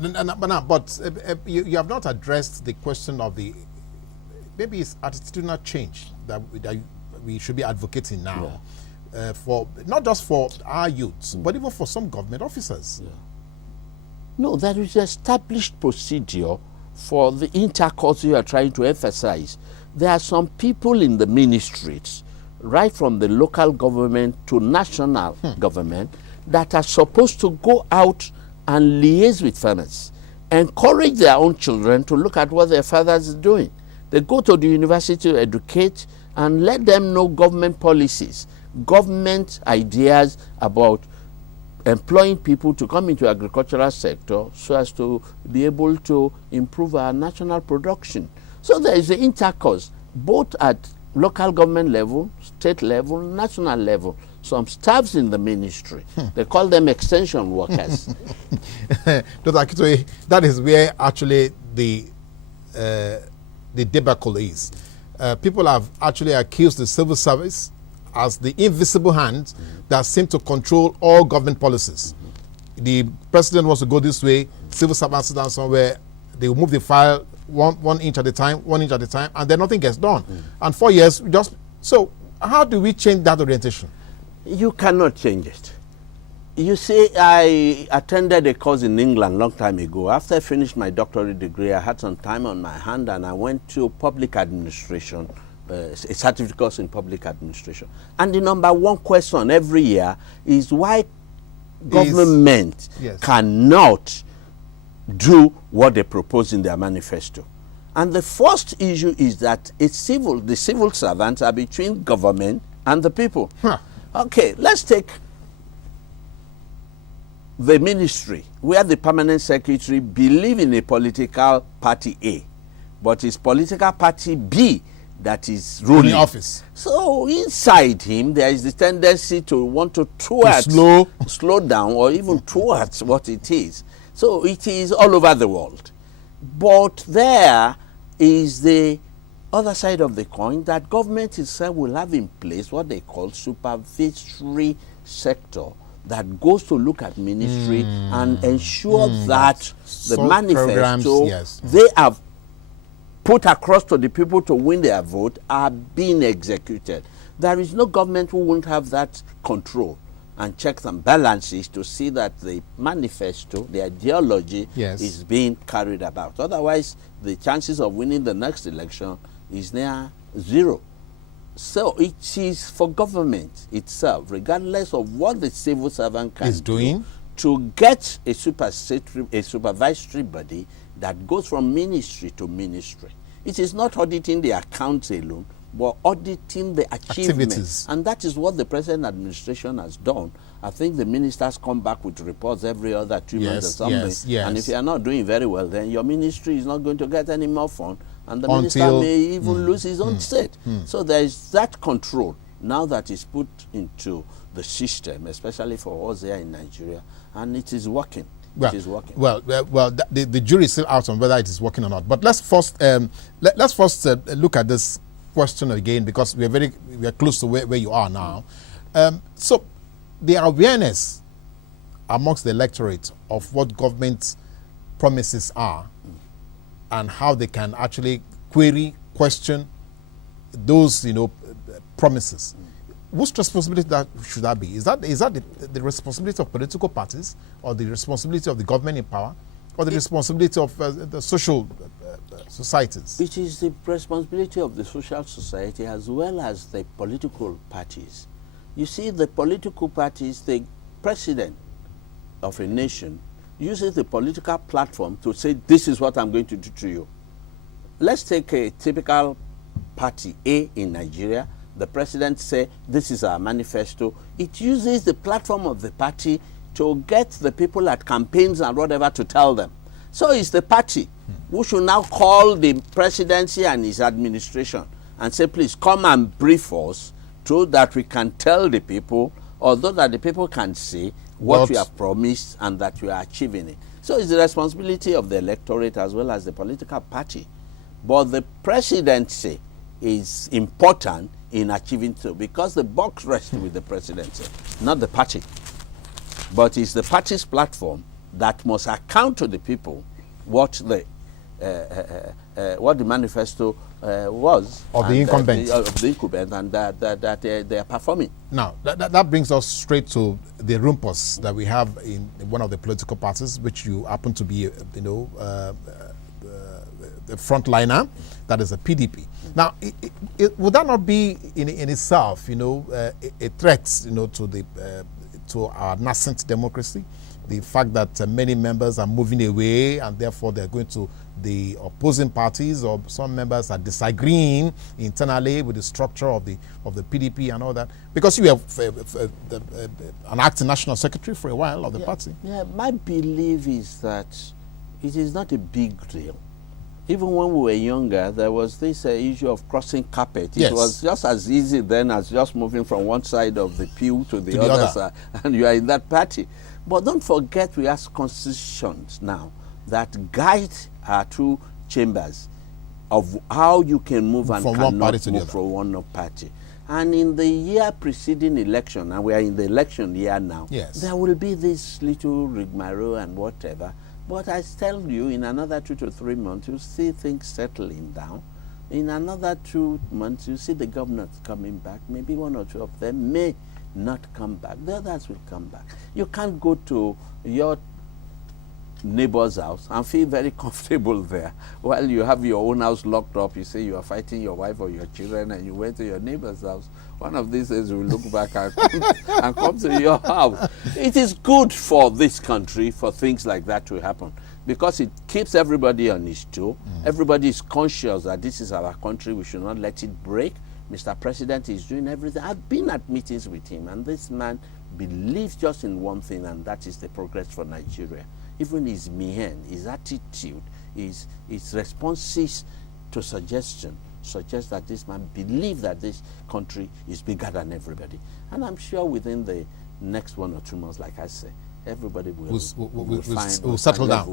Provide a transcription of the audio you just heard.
But you have not addressed the question of the, maybe it's attitudinal change that we should be advocating now, for not just for our youths, but even for some government officers. Yeah. No, there is an established procedure for the intercourse you are trying to emphasize. There are some people in the ministries, right from the local government to national government, that are supposed to go out and liaise with farmers, encourage their own children to look at what their fathers are doing. They go to the university to educate and let them know government policies, government ideas about employing people to come into agricultural sector so as to be able to improve our national production. So there is the intercourse, both at local government level, state level, national level. Some staffs in the ministry, they call them extension workers. Dr. Akitoye, that is where actually the debacle is. People have actually accused the civil service as the invisible hand that seem to control all government policies. The president wants to go this way, civil servants sit down somewhere, they will move the file one inch at a time, and then nothing gets done. And 4 years, so how do we change that orientation? You cannot change it. You see, I attended a course in England a long time ago. After I finished my doctorate degree, I had some time on my hand and I went to public administration, a certificate course in public administration. And the number one question every year is why government cannot do what they propose in their manifesto. And the first issue is that the civil servants are between government and the people. Okay, let's take the ministry, where the permanent secretary believes in a political party A, but it's political party B that is ruling office. So inside him, there is the tendency to want to slow down or even towards what it is. So it is all over the world. But there is the other side of the coin, that government itself will have in place what they call supervisory sector that goes to look at ministry and ensure that the manifesto they have put across to the people to win their vote are being executed. There is no government who won't have that control and checks and balances to see that the manifesto, the ideology is being carried about. Otherwise, the chances of winning the next election is near zero. So it is for government itself, regardless of what the civil servant can do, to get a supervisory body that goes from ministry to ministry. It is not auditing the accounts alone, but auditing the achievements. And that is what the present administration has done. I think the ministers come back with reports every other 2 months or something. And if you are not doing very well, then your ministry is not going to get any more fund. And the minister may even lose his own seat. So there is that control now that is put into the system, especially for us here in Nigeria, and it is working. Well, it is working. Well, the jury is still out on whether it is working or not. But let's first look at this question again, because we are close to where you are now. So the awareness amongst the electorate of what government promises are and how they can actually query, question those promises. Whose responsibility should that be? Is that the responsibility of political parties, or the responsibility of the government in power, or the responsibility of the social societies? It is the responsibility of the social society as well as the political parties. You see, the political parties, the president of a nation uses the political platform to say, this is what I'm going to do to you. Let's take a typical party A in Nigeria. The president say, this is our manifesto. It uses the platform of the party to get the people at campaigns and whatever to tell them. So it's the party who should now call the presidency and his administration and say, please come and brief us so that we can tell the people, although that the people can see what we have promised and that we are achieving it. So it's the responsibility of the electorate as well as the political party. But the presidency is important in achieving so, because the buck rests with the presidency, not the party. But it's the party's platform that must account to the people what the manifesto was of the incumbent, and that they are performing. Now that brings us straight to the rumpus that we have in one of the political parties, which you happen to be, the frontliner, that is a PDP. Now, would that not be in itself, a threat, to our nascent democracy? The fact that many members are moving away and therefore they're going to the opposing parties, or some members are disagreeing internally with the structure of the PDP and all that, because you have an acting national secretary for a while of the party. Yeah, my belief is that it is not a big deal. Even when we were younger, there was this issue of crossing carpet. It was just as easy then as just moving from one side of the pew to the other side, and you are in that party. But don't forget, we have constitutions now that guide our two chambers of how you can move and from cannot one party to move from one party. And in the year preceding election, and we are in the election year now, there will be this little rigmarole and whatever. But I tell you, in another 2 to 3 months, you'll see things settling down. In another 2 months, you see the governors coming back. Maybe 1 or 2 of them may not come back. The others will come back. You can't go to your neighbor's house and feel very comfortable there while you have your own house locked up. You say you are fighting your wife or your children, and you went to your neighbor's house. One of these days you will look back and come to your house. It is good for this country for things like that to happen, because it keeps everybody on his toe. Everybody is conscious that this is our country. We should not let it break. Mr. President is doing everything. I've been at meetings with him, and this man believes just in one thing, and that is the progress for Nigeria. Even his mien, his attitude, his responses to suggestion suggest that this man believes that this country is bigger than everybody. And I'm sure within the next 1 or 2 months, like I say, everybody will settle down.